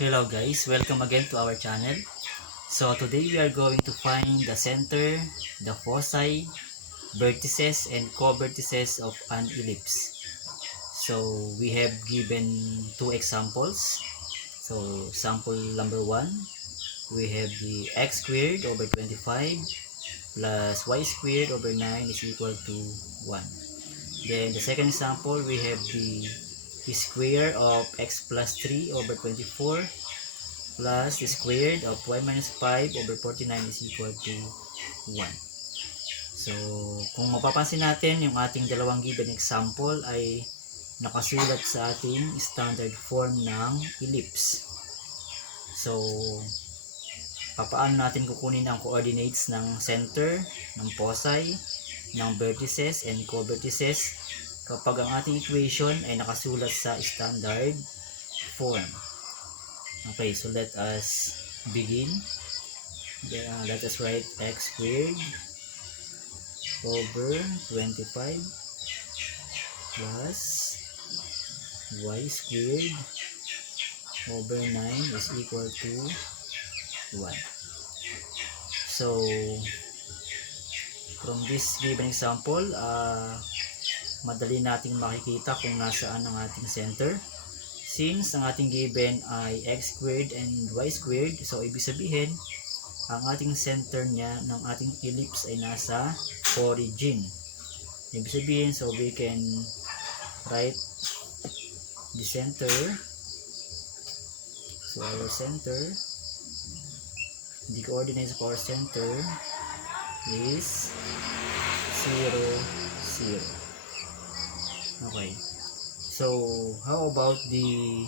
Hello guys, welcome again to our channel. So today we are going to find the center, the foci, vertices and co-vertices of an ellipse. So we have given two examples. So sample number 1, we have the x squared over 25 plus y squared over 9 is equal to 1. Then the second example, we have the square of x plus 3 over 24 plus the squared of y minus 5 over 49 is equal to 1. So, kung mapapansin natin, yung ating dalawang given example ay nakasulat sa ating standard form ng ellipse. So, papaano natin kukunin ang coordinates ng center, ng foci, ng vertices and co-vertices kapag ang ating equation ay nakasulat sa standard form. Okay, so let us begin. Let us write x squared over 25 plus y squared over 9 is equal to 1. So, from this given example, madali nating makikita kung nasaan ang ating center. Since ang ating given ay x squared and y squared, so ibig sabihin, ang ating center niya ng ating ellipse ay nasa origin. Ibig sabihin, so we can write the center. So our center, the coordinates of our center is 0, 0. Okay. So, how about the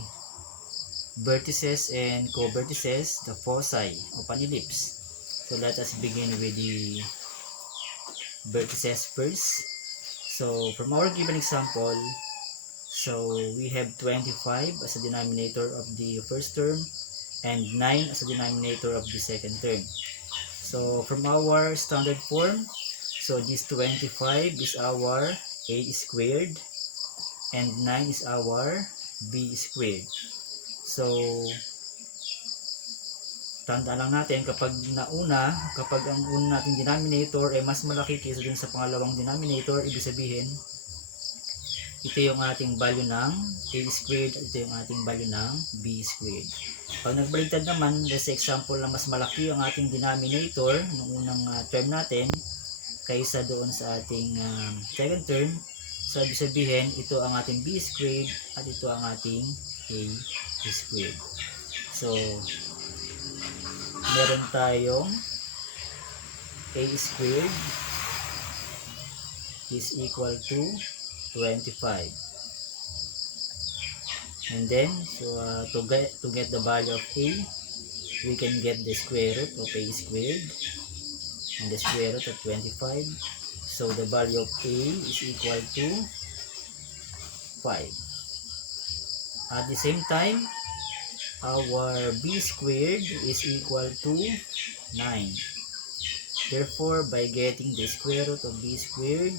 vertices and co-vertices, the foci of an ellipse? So, let us begin with the vertices first. So, from our given example, so we have 25 as a denominator of the first term and 9 as a denominator of the second term. So, from our standard form, so this 25 is our a squared and 9 is our b squared. So, tandaan lang natin kapag ang unang nating denominator ay mas malaki kaysa dun sa pangalawang denominator, ibig sabihin, ito yung ating value ng a squared at ito yung ating value ng b squared. Pag nagbaligtad naman, let's say example na mas malaki ang ating denominator ng unang term natin kaysa doon sa ating second term, so ibig sabihin, ito ang ating b squared at ito ang ating a squared. So, meron tayong a squared is equal to 25. And then, so to get the value of a, we can get the square root of a squared and the square root of 25. So the value of a is equal to 5. At the same time, our b squared is equal to 9. Therefore, by getting the square root of b squared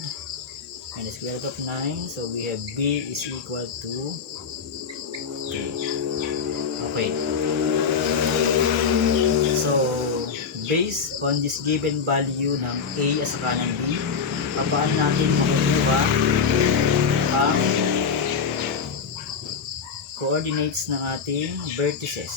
and the square root of 9, so we have b is equal to 2. Okay. So, based on this given value ng a at saka ng b, paano natin makukuha ang coordinates ng ating vertices.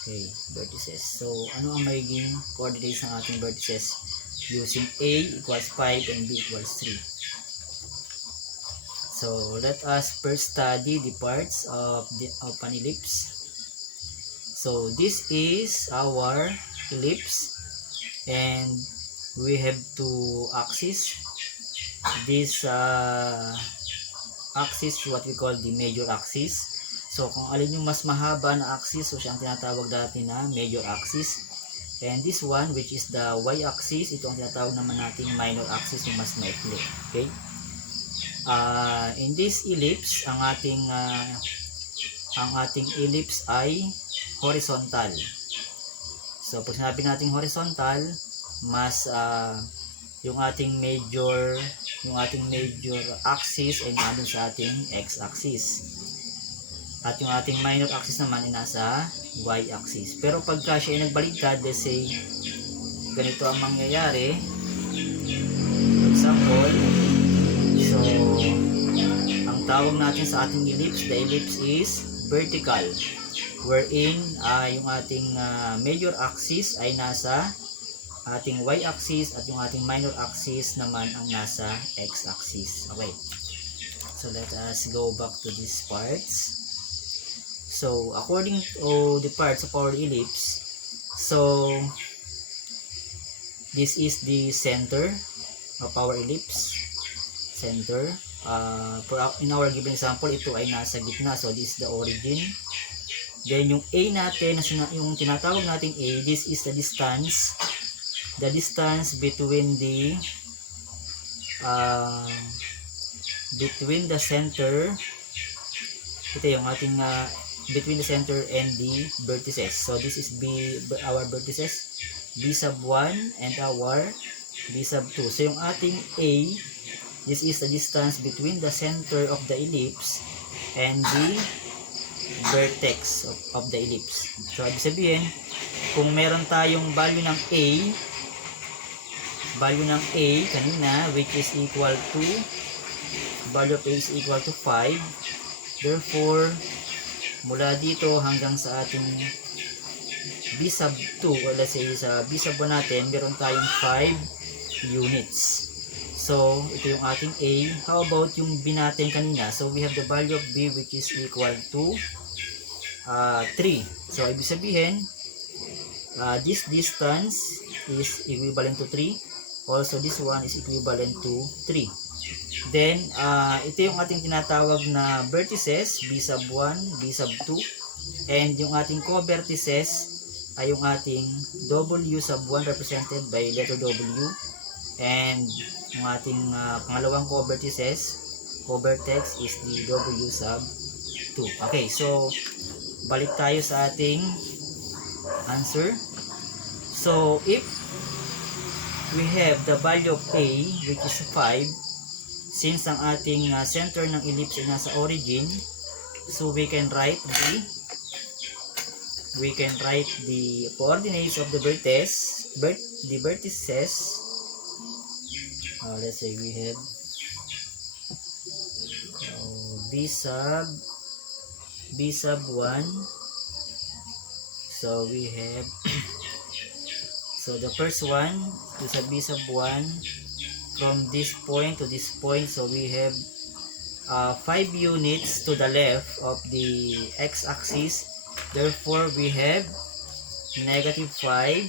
Okay, vertices. So, ano ang magiging coordinates ng ating vertices using a equals 5 and b equals 3? So, let us first study the parts of an ellipse. So, this is our ellipse and we have two axes. This axis is what we call the major axis. So, kung alin yung mas mahaba na axis, so siya ang tinatawag dati na major axis. And this one, which is the y-axis, ito ang tinatawag naman natin minor axis, yung mas maikli. Okay? In this ellipse, ang ating ellipse ay horizontal. So, pag sinabi natin horizontal, mas yung ating major yung ating major axis ay nandun sa ating x-axis. At yung ating minor axis naman ay nasa y-axis. Pero pagka siya ay nagbaligtad, let's say, ganito ang mangyayari. For example, so, ang tawag natin sa ating ellipse, the ellipse is vertical. Wherein, yung ating major axis ay nasa ating y-axis at yung ating minor axis naman ang nasa x-axis. Okay. So let us go back to these parts. So according to the parts of our ellipse, so this is the center of our ellipse. Center. In our given example, ito ay nasa gitna. So this is the origin. Then yung A natin, yung tinatawag nating A, this is the distance. The distance between the center, ito yung ating between the center and the vertices. So this is our vertices, B sub 1 and our B sub 2. So yung ating A, this is the distance between the center of the ellipse and the vertex of the ellipse. So ibig sabihin, kung meron tayong value ng A kanina, which is equal to, value of A is equal to 5. Therefore, mula dito hanggang sa ating B sub 2, or let's say sa B sub 1 natin, meron tayong 5 units. So, ito yung ating A. How about yung B natin kanina? So, we have the value of B which is equal to 3. So, ibig sabihin, this distance is equivalent to 3. Also, this one is equivalent to 3. Then, ito yung ating tinatawag na vertices, B sub 1, B sub 2. And yung ating covertices ay yung ating W sub 1 represented by letter W. And yung ating pangalawang covertices, covertex is the W sub 2. Okay, so, balik tayo sa ating answer. So, if we have the value of A which is 5, since ang ating center ng ellipse ay nasa origin, so we can write the coordinates of the vertices. Let's say we have B sub 1. So we have so the first one is a B sub 1 from this point to this point. So we have 5 units to the left of the x-axis. Therefore, we have negative 5,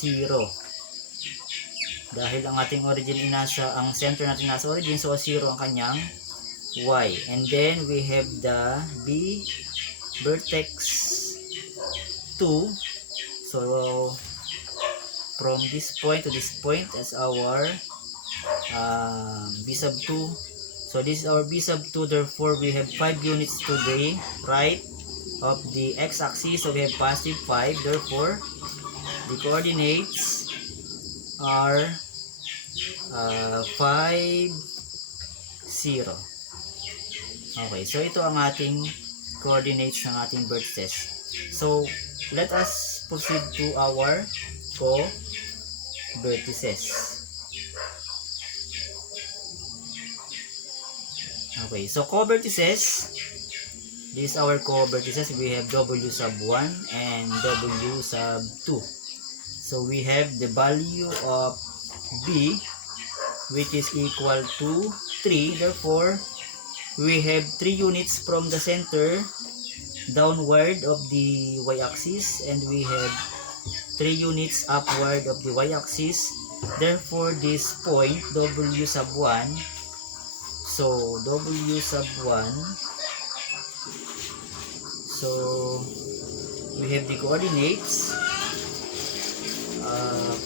0. Dahil ang ating origin ang center natin nasa origin, so 0 ang kanyang y. And then we have the B vertex 2. So from this point to this point as our B sub 2. So this is our B sub 2. Therefore, we have 5 units to the right of the x-axis. So we have positive 5. Therefore, the coordinates are 5, 0. Okay, so ito ang ating coordinates ng ating vertices. So let us proceed to our co-vertices. Okay, so co-vertices, this is our co-vertices. We have W sub 1 and W sub 2. So we have the value of B which is equal to 3. Therefore, we have 3 units from the center downward of the y-axis, and we have 3 units upward of the y-axis. Therefore, this point W sub 1, so W sub 1, so we have the coordinates.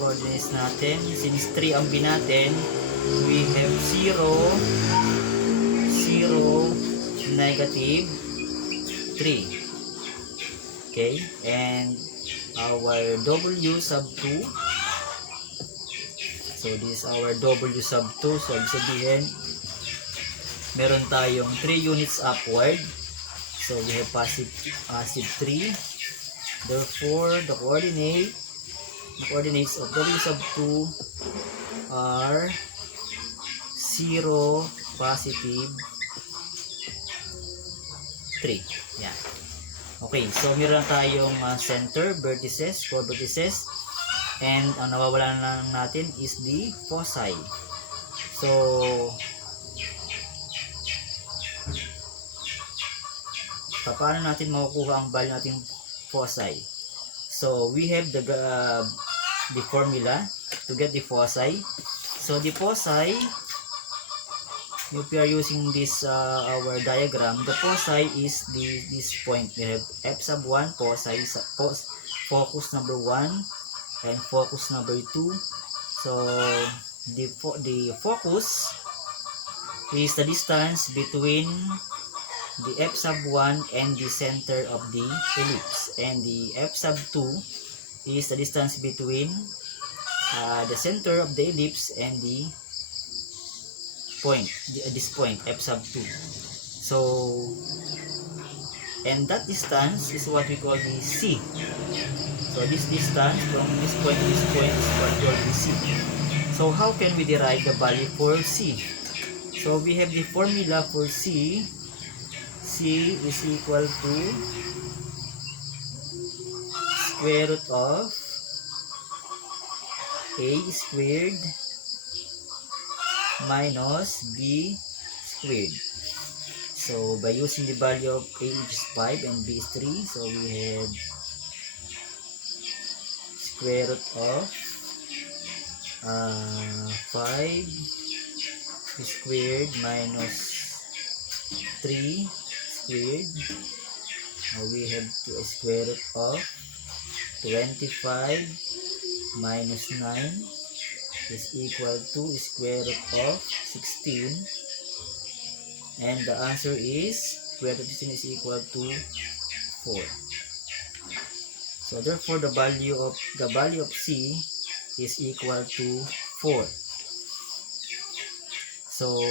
Coordinates natin, since 3 ang B natin, we have 0, 0, negative 3. Okay, and our W sub 2, So this is our W sub 2. So ibig sabihin, meron tayong 3 units upward. So we have positive 3. Therefore, the coordinates of W sub 2 are 0, positive 3. Yan. Okay, so meron tayong center, vertices, covertices, and ang nawawala lang natin is the foci. So, paano natin makukuha ang value nating foci? So, we have the formula to get the foci. So, the foci, if we are using this our diagram, the foci is this point. We have f sub 1, foci, focus number 1, and focus number 2. So the focus is the distance between the f sub 1 and the center of the ellipse, and the f sub 2 is the distance between the center of the ellipse and the point, this point f sub 2. So, and that distance is what we call the C. So this distance from this point to this point is what we call the C. So how can we derive the value for C? So we have the formula for C. C is equal to square root of A squared minus B squared. So by using the value of A is 5 and B is 3, so we have square root of 5 squared minus 3 squared. We have to square root of 25 minus 9 is equal to square root of 16, and the answer is square root of 16 is equal to 4. So therefore the value of C is equal to 4. So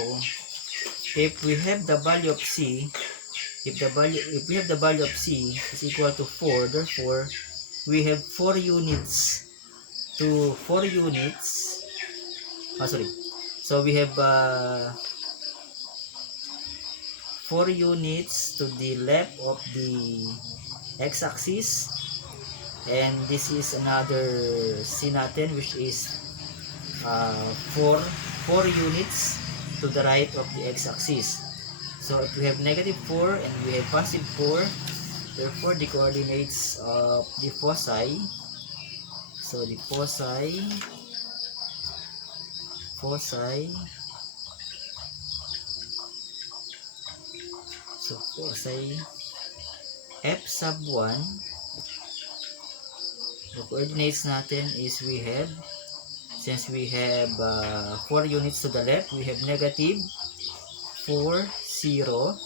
if we have the value of C, if we have the value of C is equal to 4, therefore we have 4 units. So we have 4 units to the left of the x-axis, and this is another C natin, which is 4 units to the right of the x-axis. So if we have negative 4 and we have positive 4, therefore the coordinates of the foci, so the foci f sub 1, the coordinates natin is we have, since we have 4 units to the left, we have negative 4, 0,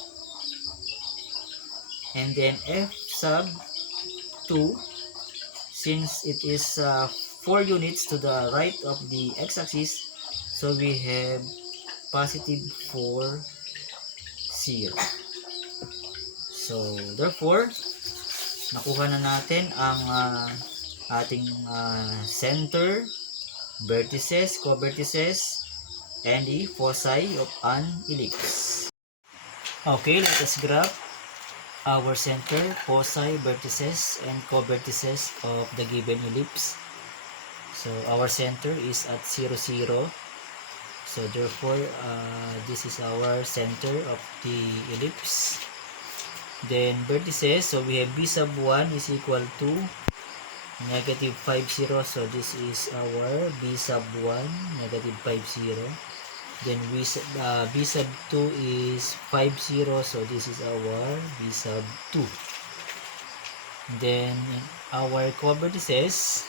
and then f sub 2, since it is 4 units to the right of the x-axis, so we have positive 4, 0. So therefore nakuha na natin ang ating center, vertices, covertices, and the foci of an ellipse. Okay, let us graph our center, foci, vertices, and covertices of the given ellipse. So our center is at 0, 0. So therefore this is our center of the ellipse. Then vertices, so we have b sub 1 is equal to negative 5, 0. So this is our b sub 1, negative 5, 0. Then b sub 2 is 5, 0. So this is our b sub 2. Then our covertices,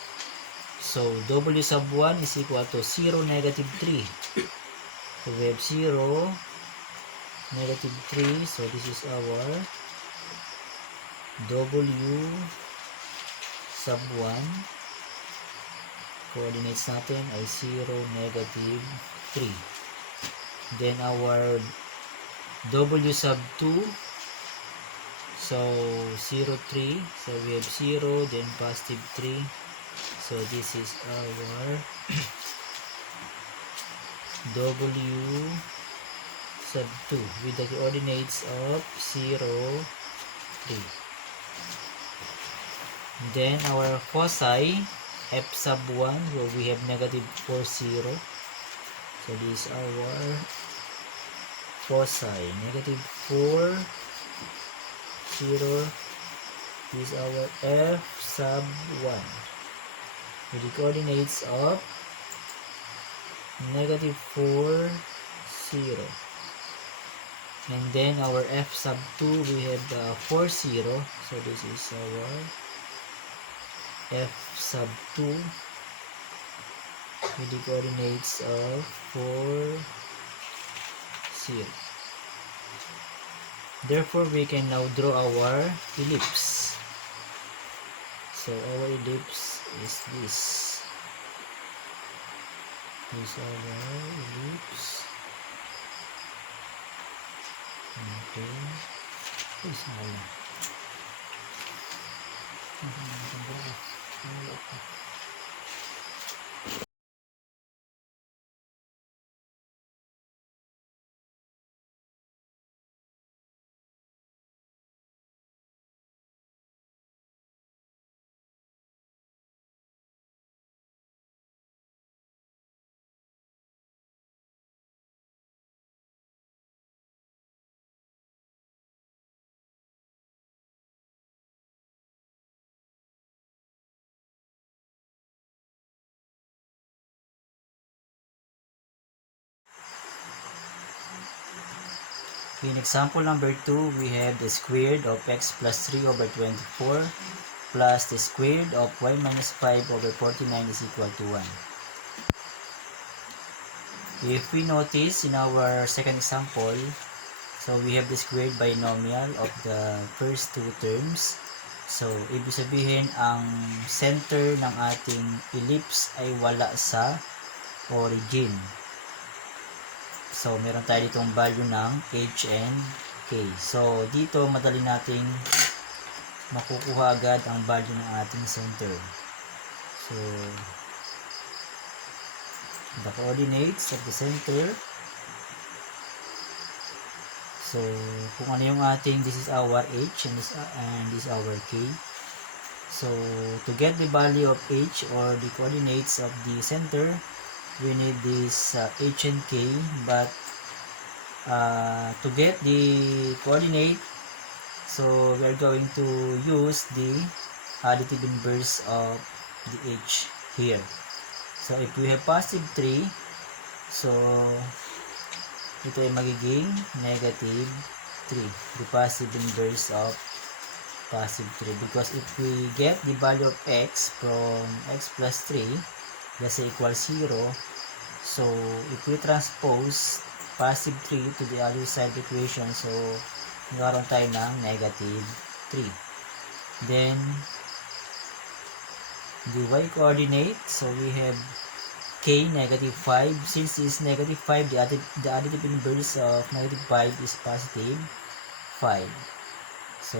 so w sub 1 is equal to 0, negative 3. So we have 0, negative 3. So this is our w sub 1. coordinates natin ay 0, negative 3. Then our W sub 2, so 0, 3. So we have 0, then positive 3. So this is our W sub 2 with the coordinates of 0, 3. Then our foci, F sub 1, where we have negative 4, 0. So this is our foci, negative 4, 0. This is our F sub 1 with the coordinates of negative 4, 0. And then our F sub 2, we have 4, 0. So this is our F sub 2 with the coordinates of 4, 0. Therefore, we can now draw our ellipse. So our ellipse is this. This is our ellipse. Okay. This is our In example number 2, we have the squared of x plus 3 over 24 plus the squared of y minus 5 over 49 is equal to 1. If we notice in our second example, so we have the squared binomial of the first two terms. So, ibig sabihin, ang center ng ating ellipse ay wala sa origin. So, meron tayo ditong value ng h and k. So, dito madali nating makukuha agad ang value ng ating center. So, the coordinates of the center. So, kung ano yung ating, this is our h and this is our k. So, to get the value of h or the coordinates of the center, we need this h and k, but to get the coordinate, so we are going to use the additive inverse of the h here. So if we have positive 3, so ito ay magiging negative 3, the positive inverse of positive 3, because if we get the value of x from x plus 3, let's say equals 0, so if we transpose positive 3 to the other side of the equation, so nagkaroon tayo ng negative 3. Then the y coordinate, so we have k negative 5. Since this is negative 5, the additive inverse of negative 5 is positive 5. So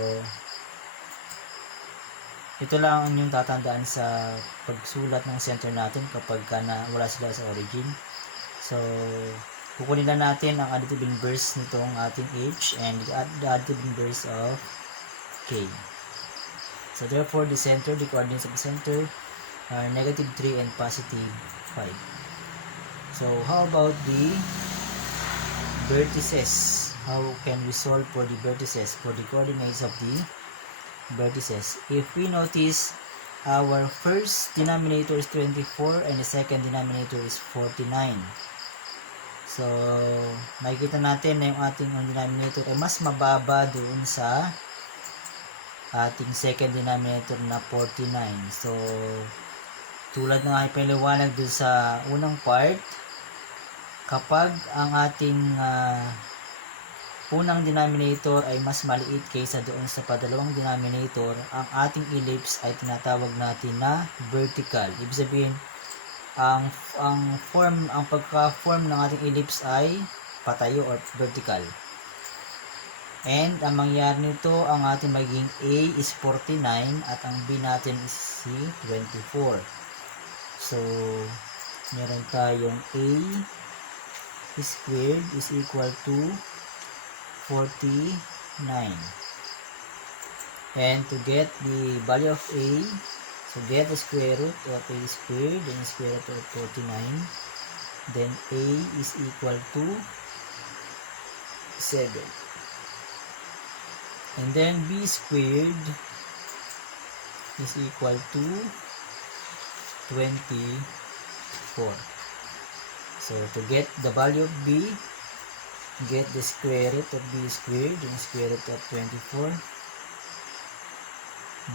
ito lang yung tatandaan sa pagsulat ng center natin kapag wala sila sa origin. So, kukunin na natin ang additive inverse nitong ating h and the additive inverse of k. So, therefore, the coordinates of the center are negative 3 and positive 5. So, how about the vertices? How can we solve for the vertices, for the coordinates of the vertices? If we notice, our first denominator is 24 and the second denominator is 49. So, makikita natin na yung ating denominator ay mas mababa doon sa ating second denominator na 49. So, tulad ng aking paliwanag doon sa unang part, kapag ang ating unang denominator ay mas maliit kaysa doon sa padalawang denominator, ang ating ellipse ay tinatawag natin na vertical. Ibig sabihin, ang pagka-form ng ating ellipse ay patayo or vertical. And ang mangyari nito, ang ating magiging A is 49 at ang B natin is C 24. So, meron tayong A squared is equal to 49. And to get the value of A, so get the square root of A squared and square root of 49. Then A is equal to 7. And then B squared is equal to 24. So to get the value of B, get the square root of B squared and square root of 24.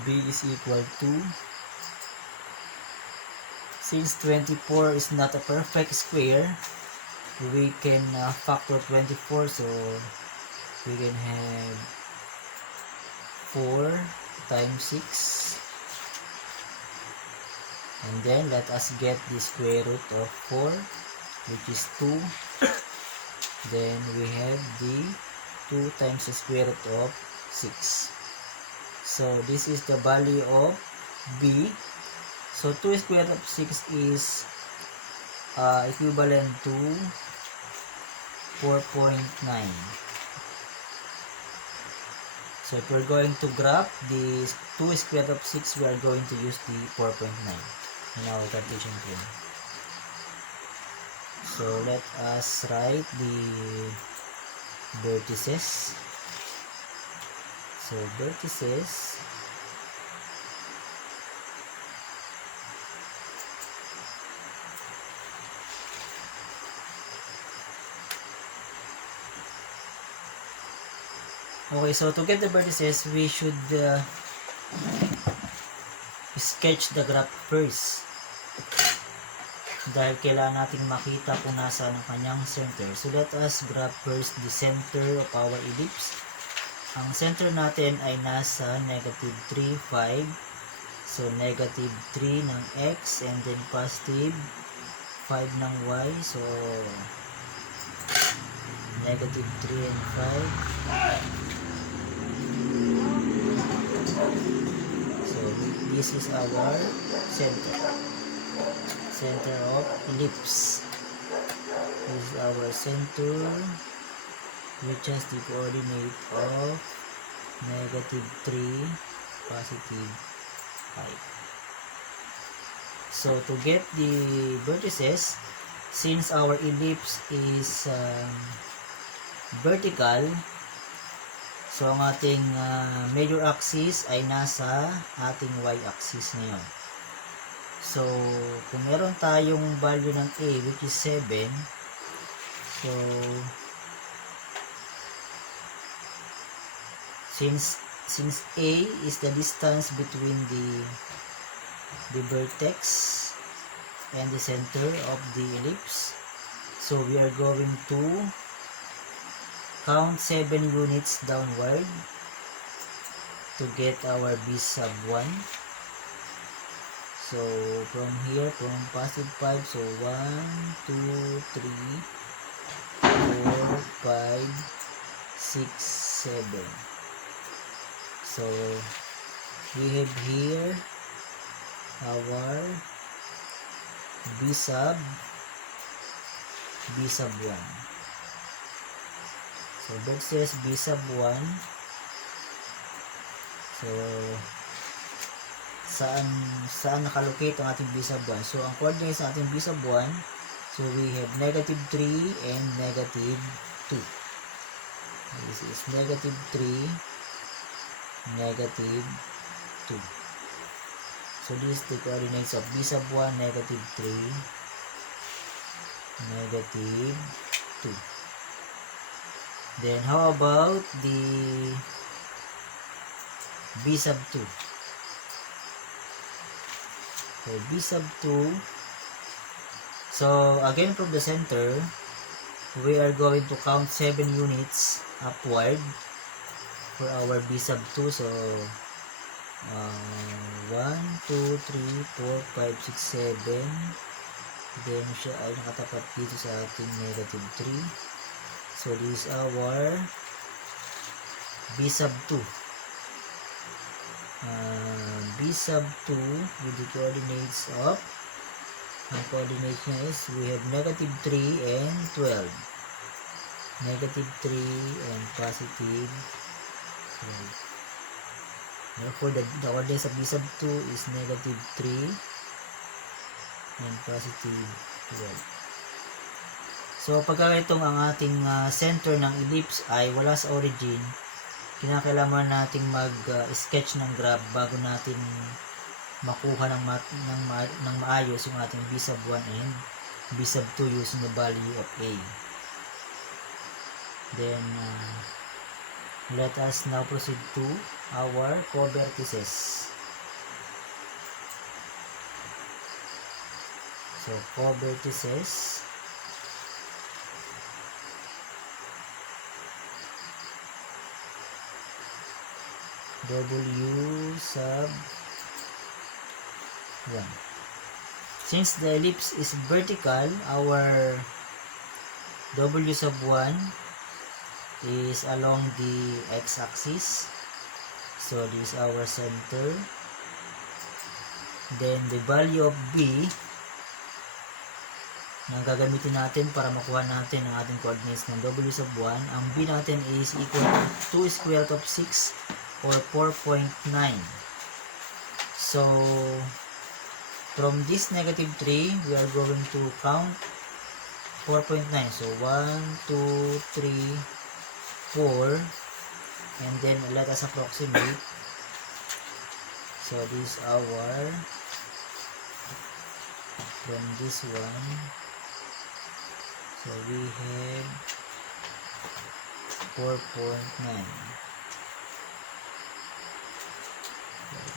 B is equal to, since 24 is not a perfect square, we can factor 24, so we can have 4 times 6, and then let us get the square root of 4, which is 2. Then we have the 2 times the square root of 6. So this is the value of B. So 2 square root of 6 is equivalent to 4.9. So if we're going to graph the 2 square root of 6, we are going to use the 4.9 in our Cartesian plane. So let us write the vertices. So vertices okay, so to get the vertices, we should sketch the graph first. Dahil kailangan nating makita kung nasa ang kanyang center. So let us graph first the center of our ellipse. Ang center natin ay nasa negative 3, 5. So negative 3 ng x and then positive 5 ng y. So negative 3 and 5. So this is our center of ellipse. This is our center, which has the coordinate of negative 3, positive 5. So to get the vertices, since our ellipse is vertical, so ang ating major axis ay nasa ating y-axis ngayon. So kung meron tayong value ng A which is 7, so since A is the distance between the vertex and the center of the ellipse, so we are going to count 7 units downward to get our B sub 1. So from here, from positive 5, so 1, 2, 3, 4, 5, 6, 7. So we have here our B sub 1. So versus B sub 1. So saan nakalocate ang ating B sub 1? So ang coordinates sa ating B sub 1, so we have negative 3 and negative 2. This is negative 3, negative 2. So this is the coordinates of B sub 1, negative 3, negative 2. Then how about the B sub 2? So B sub 2, so again from the center, we are going to count 7 units upward for our B sub 2. So 1, 2, 3, 4, 5, 6, 7. Then siya ay nakatapat dito sa ating negative 3. So this is our B sub 2. B sub 2 with the coordinates of, ang coordinate niya is, we have negative 3 and 12. Negative 3 and positive 12. Therefore, the coordinates of B sub 2 is negative 3 and positive 12. So, pagka itong ang ating center ng ellipse ay wala sa origin, kinakailangan nating mag-sketch ng graph bago natin makuha ng maayos yung ating B sub 1 and B sub 2 using the value of A. Then, let us now proceed to our covertices. So, covertices. W sub 1. Since the ellipse is vertical, our W sub 1 is along the x-axis. So this is our center. Then the value of B na gagamitin natin para makuha natin ang ating coordinates ng W sub 1, ang B natin is equal to 2 square root of 6 or 4.9. So from this negative 3, we are going to count 4.9. So 1, 2, 3, 4, and then let us approximate. So this is our, from this one, so we have 4.9.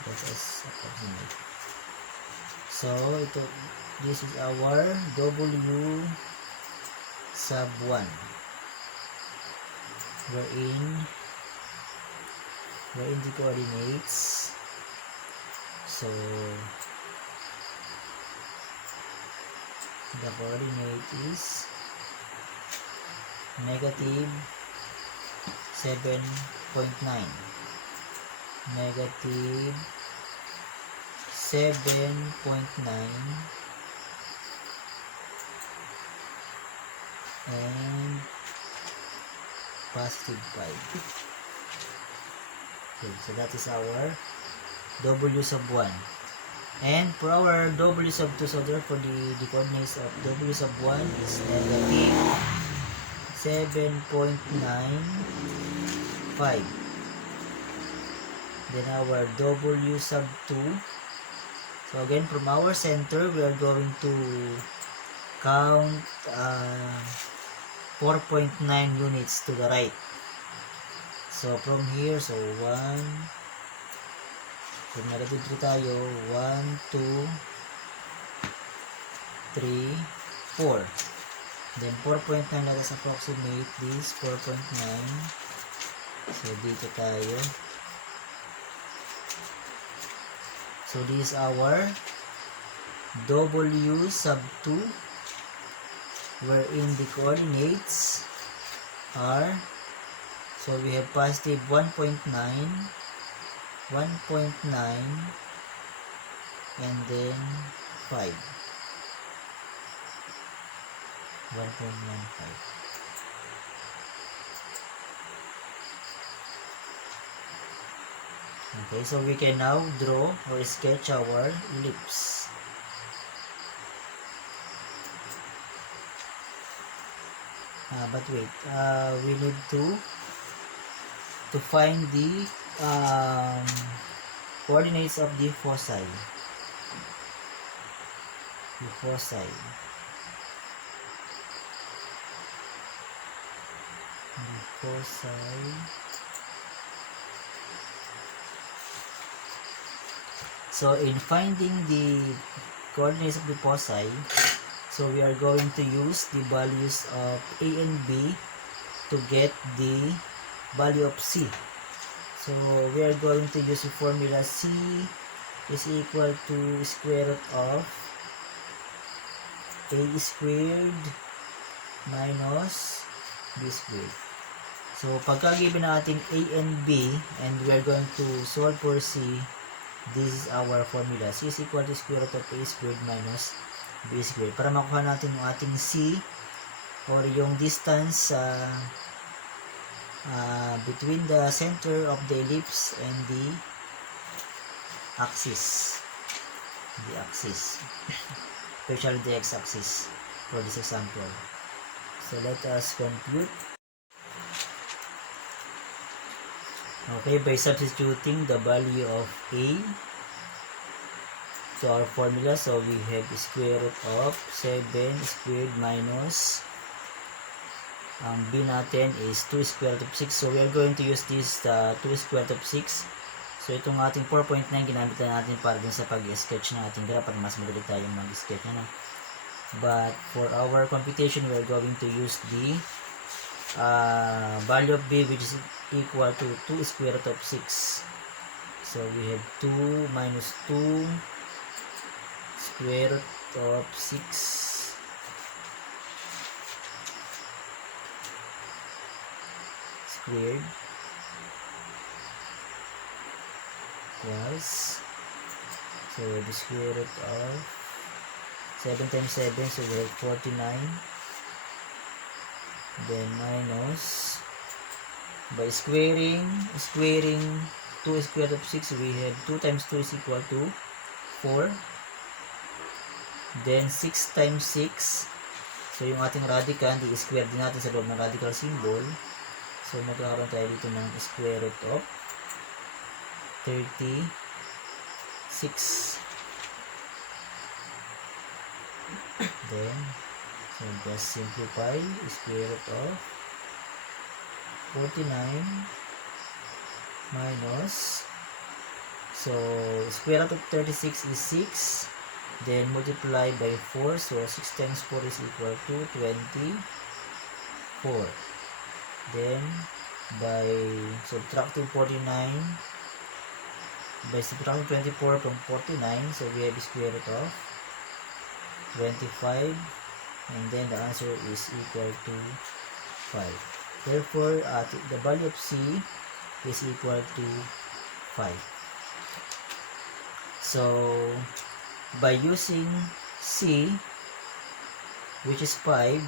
Let us approximate. So this is our W sub 1, wherein the coordinates, so the coordinate is negative 7.9, negative 7.9, and positive 5. Okay, so that is our W sub 1. And for our W sub 2, so therefore the coordinates of W sub 1 is negative 7.95. Then our W sub 2, so again from our center we are going to count 4.9 units to the right. So from here, so 1, from negative 3 tayo, 1, 2, 3, 4. Then 4.9, let us approximate this 4.9. So dito tayo. So this is our W sub 2, wherein the coordinates are, so we have positive 1.9, 1.9, and then 5. 1.95. Okay, so we can now draw or sketch our ellipse. But wait, we need to find the coordinates of the foci. The foci. The foci. So in finding the coordinates of the foci, so we are going to use the values of A and B to get the value of C. So we are going to use the formula C is equal to square root of a squared minus b squared. So, pagka given natin a and b, and we are going to solve for c, this is our formula. C is equal to square root of a squared minus b squared. Para makuha natin yung ating c, or yung distance between the center of the ellipse and the axis. Especially the x-axis for this example. So, let us compute. Okay, by substituting the value of a to our formula, so we have square root of 7 squared minus b natin is 2 square root of 6. So we are going to use this 2 square root of 6. So itong ating 4.9 ginamit na natin para din sa pag-sketch ng ating graph para mas madali tayong mag-sketch. But for our computation, we are going to use the value of b, which is equal to 2 square root of 6. So we have 2 minus 2 square root of 6 squared equals, so the square root of 7 times 7, so we have 49, then minus, by squaring 2 square root of 6, we have 2 times 2 is equal to 4, then 6 times 6, so yung ating radical, i-square din natin sa loob ng radical symbol, so magkakaroon tayo dito ng square root of 36. Then, so just simplify, square root of 49 minus, so square root of 36 is 6, then multiply by 4, so 6 times 4 is equal to 24. Then by subtracting 49, by subtracting 24 from 49, so we have square root of 25, and then the answer is equal to 5. Therefore, the value of c is equal to 5. So, by using c, which is 5,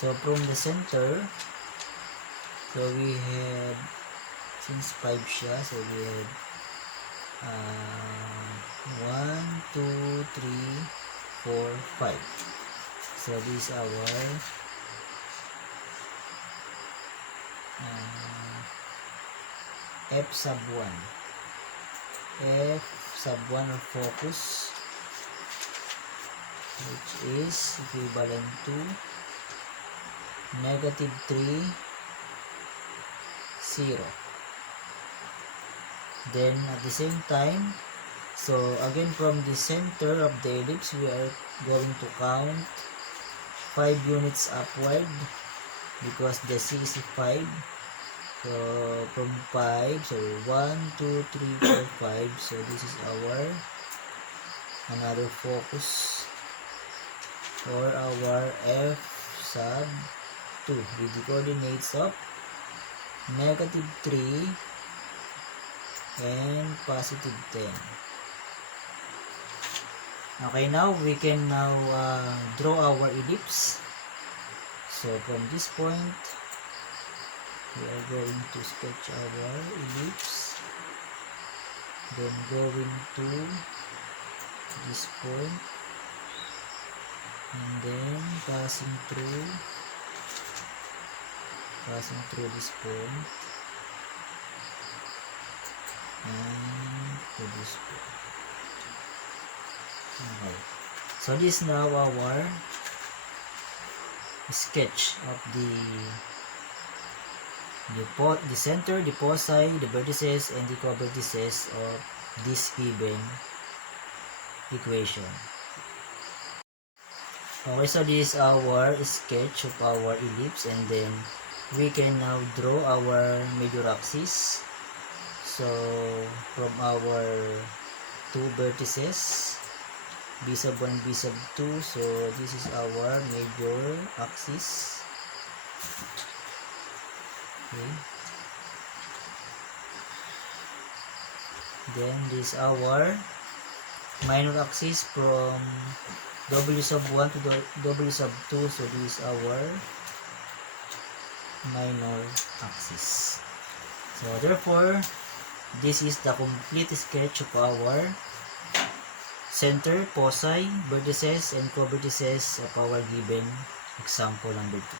so from the center, so we have, since 5 siya, so we have 1, 2, 3, 4, 5. So this is our F sub 1. F sub 1 or focus, which is equivalent to -3, 0. Then at the same time, so again from the center of the ellipse, we are going to count 5 units upward because the c is 5. So from 5, so 1, 2, 3, 4, 5. So this is our another focus or our F sub 2 with the coordinates of -3 and +10. Okay, now we can draw our ellipse. So from this point, we are going to sketch our ellipse, then going to this point, and then passing through this point and to this point. Okay. So this is now our sketch of the center, the foci, the vertices, and the covertices of this given equation. Okay, so this is our sketch of our ellipse, and then we can now draw our major axis. So from our two vertices, b sub 1 and b sub 2. So this is our major axis. Okay. Then this is our minor axis from w sub 1 to w sub 2. So this is our minor axis. So therefore, this is the complete sketch of our center, foci, vertices, and covertices of our given example number 2.